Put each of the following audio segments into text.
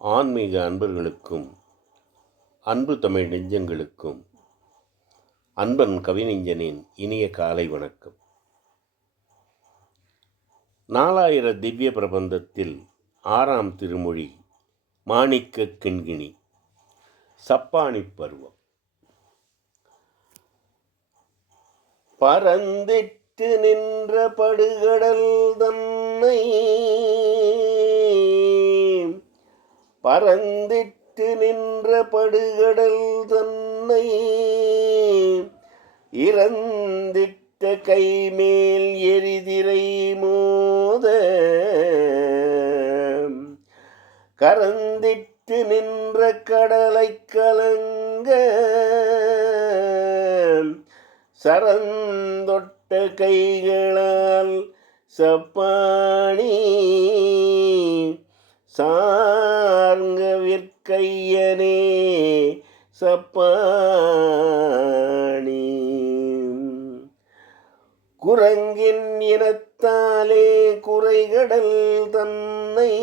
ஆன்மீக அன்பர்களுக்கும் அன்பு தமிழ் நெஞ்சங்களுக்கும் அன்பன் கவிநெஞ்சனின் இனிய காலை வணக்கம். நாலாயிர திவ்ய பிரபந்தத்தில் ஆறாம் திருமொழி மாணிக்க கிண்கிணி சப்பானி பருவம். பரந்திட்டு நின்ற படுகடல் தன்னை பறந்திட்டு நின்ற படுகடல் தன்னை இறந்திட்ட கைமேல் எரிதிரை மோத கரந்திட்டு நின்ற கடலை கலங்க சரந்தொட்ட கைகளால் சப்பாணி சார்ங்க விற்கையனே சப்பாணி. குரங்கின் இனத்தாலே குறைகடல் தன்னை.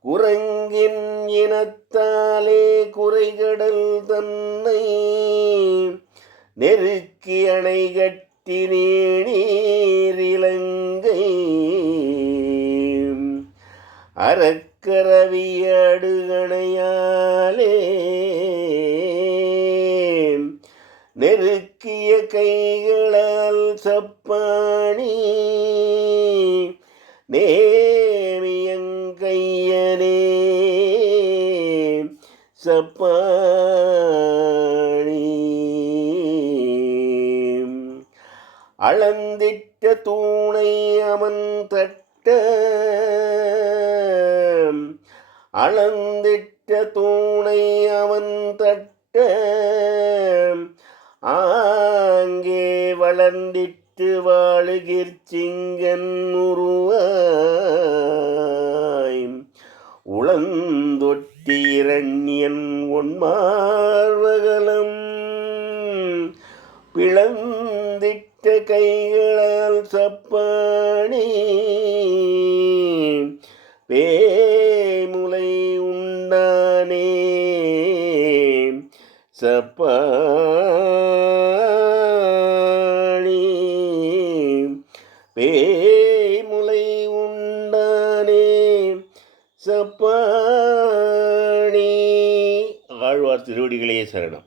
குரங்கின் இனத்தாலே குறைகடல் தன்னை. நெருக்கி அணை கட்டி நீரிலங்கை அறக்கரவியடுகணையாலே நெருக்கிய கைகளால் சப்பாணி. நேமியங்கையனே. சப்பாணி. அளந்திட்ட தூணை அமன் தட்ட அளந்திட்ட தூணை அவன் தட்ட ஆங்கே வளர்ந்திட்டு வாழுகிற் சிங்கன் உருவாய். உளந்தொட்டி இரண்யன் ஒன்மார்வகலம் பிளந்திட்ட கைகளால் சப்பா உண்டானே சப்பாணி. பேமுலை உண்டானே. சப்பாணி. ஆழ்வார் திருவடிகளே சரணம்.